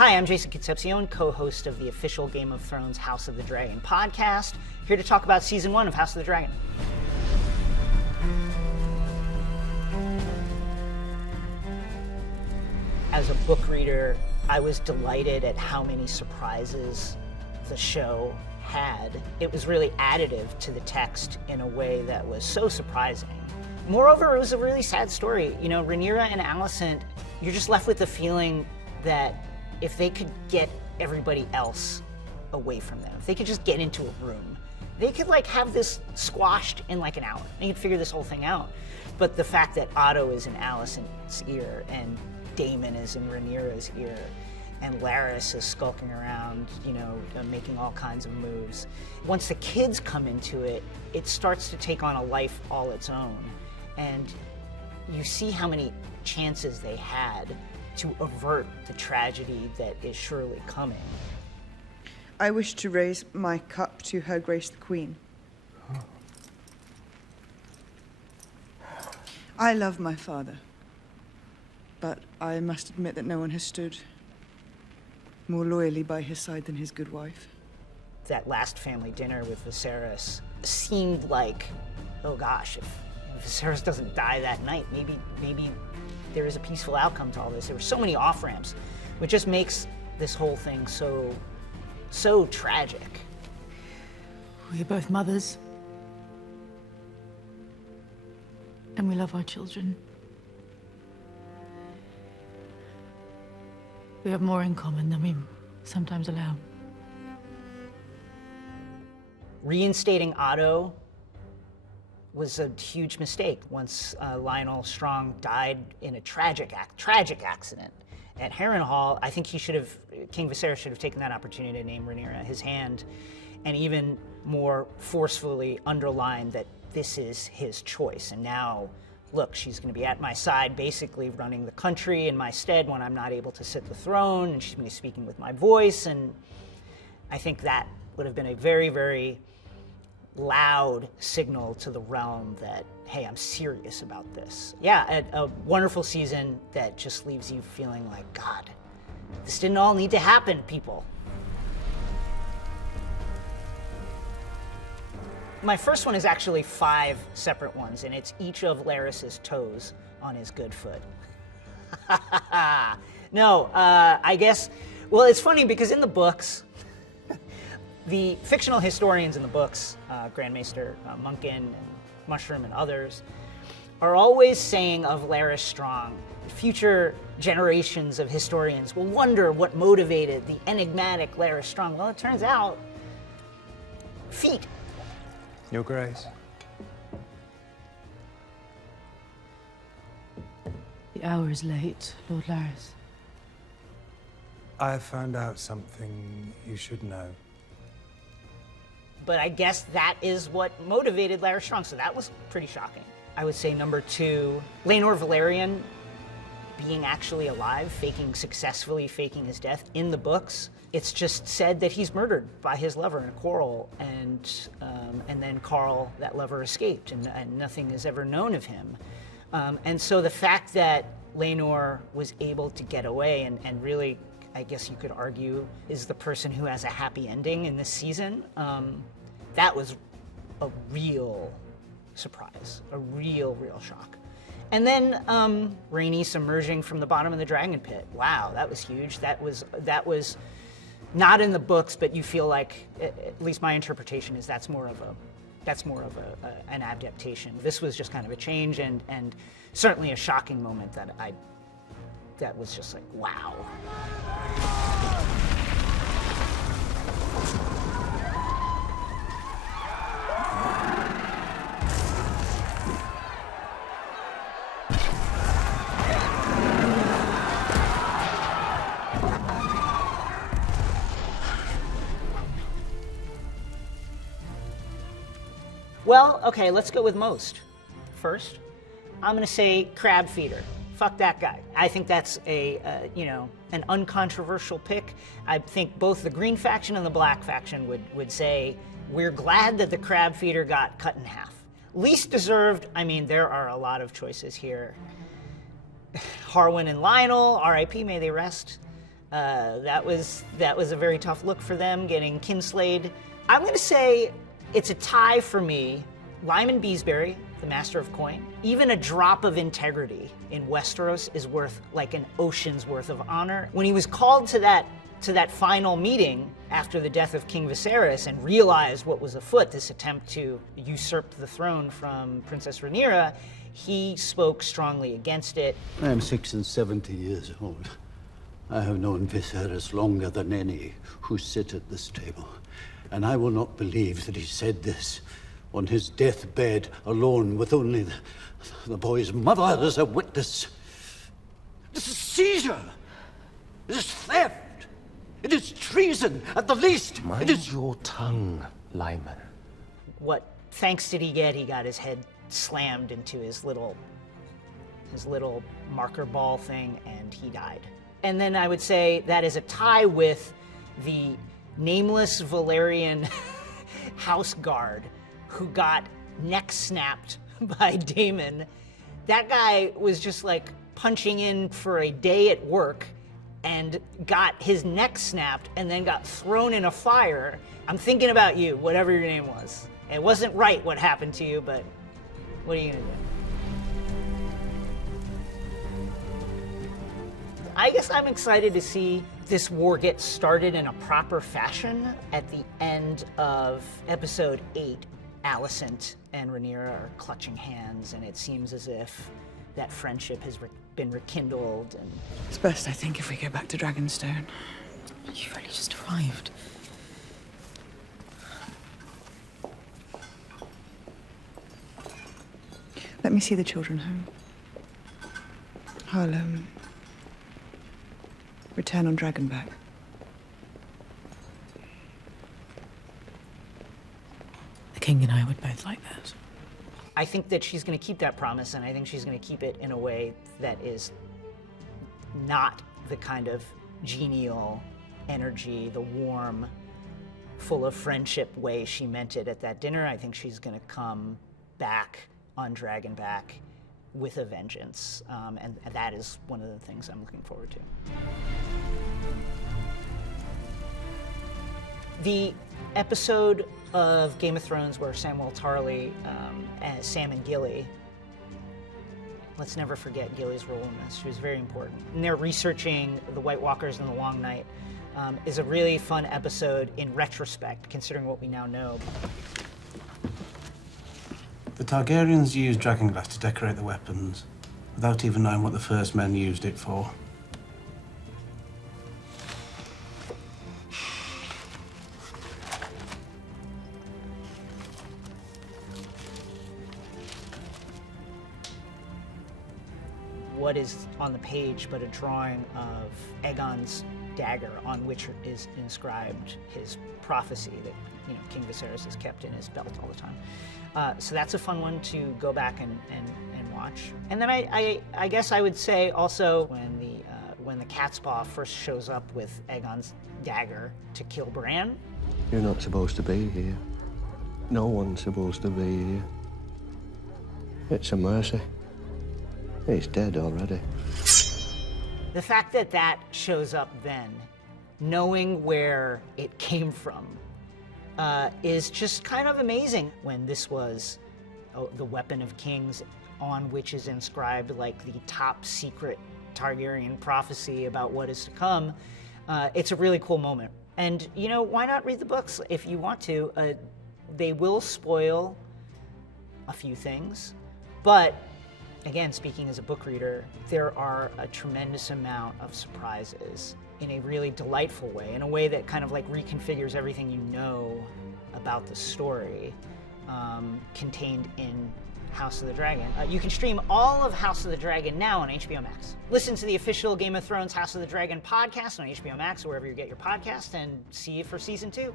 Hi, I'm Jason Concepcion, co-host of the official Game of Thrones House of the Dragon podcast, here to talk about Season 1 of House of the Dragon. As a book reader, I was delighted at how many surprises the show had. It was really additive to the text in a way that was so surprising. Moreover, it was a really sad story. You know, Rhaenyra and Alicent, you're just left with the feeling that if they could get everybody else away from them, if they could just get into a room, they could have this squashed in an hour. They could figure this whole thing out. But the fact that Otto is in Alicent's ear and Daemon is in Rhaenyra's ear and Larys is skulking around, making all kinds of moves. Once the kids come into it, it starts to take on a life all its own. And you see how many chances they had to avert the tragedy that is surely coming. I wish to raise my cup to Her Grace the Queen. I love my father, but I must admit that no one has stood more loyally by his side than his good wife. That last family dinner with Viserys seemed like, oh gosh, if Viserys doesn't die that night, maybe there is a peaceful outcome to all this. There were so many off-ramps, which just makes this whole thing so tragic. We're both mothers. And we love our children. We have more in common than we sometimes allow. Reinstating Otto was a huge mistake once Lionel Strong died in a tragic accident at Harrenhal. I think King Viserys should have taken that opportunity to name Rhaenyra his hand and even more forcefully underline that this is his choice. And now, look, she's going to be at my side, basically running the country in my stead when I'm not able to sit the throne, and she's going to be speaking with my voice. And I think that would have been a very, very loud signal to the realm that, hey, I'm serious about this. Yeah, a wonderful season that just leaves you feeling like, God, this didn't all need to happen, people. My first one is actually 5 separate ones, and it's each of Larys's toes on his good foot. No, I guess, well, it's funny because in the books, the fictional historians in the books, Grand Maester Munkin and Mushroom and others, are always saying of Larys Strong, future generations of historians will wonder what motivated the enigmatic Larys Strong. Well, it turns out, feet. Your Grace. The hour is late, Lord Larys. I have found out something you should know. But I guess that is what motivated Larys Strong, so that was pretty shocking. I would say number 2, Laenor Velaryon being actually alive, successfully faking his death in the books. It's just said that he's murdered by his lover in a quarrel, and then Carl, that lover, escaped, and nothing is ever known of him. And so the fact that Laenor was able to get away and really, I guess you could argue, is the person who has a happy ending in this season, that was a real surprise, a real shock. And then Rhaenys emerging from the bottom of the dragon pit. Wow, that was huge. That was not in the books, but you feel like, at least my interpretation is that's more of an adaptation. This was just kind of a change and certainly a shocking moment that was just like, wow. Well, okay, let's go with most. First, I'm gonna say crab feeder. Fuck that guy. I think that's an uncontroversial pick. I think both the green faction and the black faction would say, we're glad that the crab feeder got cut in half. Least deserved, I mean, there are a lot of choices here. Harwin and Lionel, R.I.P., may they rest. That was a very tough look for them, getting kinslayed. I'm going to say it's a tie for me. Lyman Beesbury, the Master of Coin, even a drop of integrity in Westeros is worth like an ocean's worth of honor. When he was called to that final meeting after the death of King Viserys and realized what was afoot, this attempt to usurp the throne from Princess Rhaenyra, he spoke strongly against it. I am 76 years old. I have known Viserys longer than any who sit at this table. And I will not believe that he said this on his deathbed, alone with only the boy's mother as a witness. This is seizure. It is theft. It is treason, at the least. Mind your tongue, Lyman. What thanks did he get? He got his head slammed into his little marker ball thing, and he died. And then I would say that is a tie with the nameless Valyrian house guard who got neck snapped by Daemon. That guy was just like punching in for a day at work and got his neck snapped and then got thrown in a fire. I'm thinking about you, whatever your name was. It wasn't right what happened to you, but what are you gonna do? I guess I'm excited to see this war get started in a proper fashion. At the end of episode 8, Alicent and Rhaenyra are clutching hands, and it seems as if that friendship has been rekindled. And It's best, I think, if we go back to Dragonstone. You've only just arrived. Let me see the children home. I'll, return on Dragonback. The king and I would both like that. I think that she's going to keep that promise, and I think she's going to keep it in a way that is not the kind of genial energy, the warm, full of friendship way she meant it at that dinner. I think she's going to come back on Dragonback with a vengeance, and that is one of the things I'm looking forward to. The episode of Game of Thrones where Samwell Tarly as Sam and Gilly, let's never forget Gilly's role in this. She was very important. And they're researching the White Walkers and the Long Night is a really fun episode in retrospect, considering what we now know. The Targaryens used dragonglass to decorate the weapons, without even knowing what the first men used it for. What is on the page but a drawing of Aegon's dagger, on which is inscribed his prophecy that King Viserys has kept in his belt all the time. So that's a fun one to go back and watch. And then I guess I would say also when the Catspaw first shows up with Aegon's dagger to kill Bran. You're not supposed to be here. No one's supposed to be here. It's a mercy. He's dead already. The fact that that shows up then, knowing where it came from, is just kind of amazing. When this was the weapon of kings, on which is inscribed like the top secret Targaryen prophecy about what is to come, it's a really cool moment. And why not read the books if you want to? They will spoil a few things, but again, speaking as a book reader, there are a tremendous amount of surprises in a really delightful way, in a way that kind of like reconfigures everything you know about the story contained in House of the Dragon. You can stream all of House of the Dragon now on HBO Max. Listen to the official Game of Thrones House of the Dragon podcast on HBO Max or wherever you get your podcast, and see you for season 2.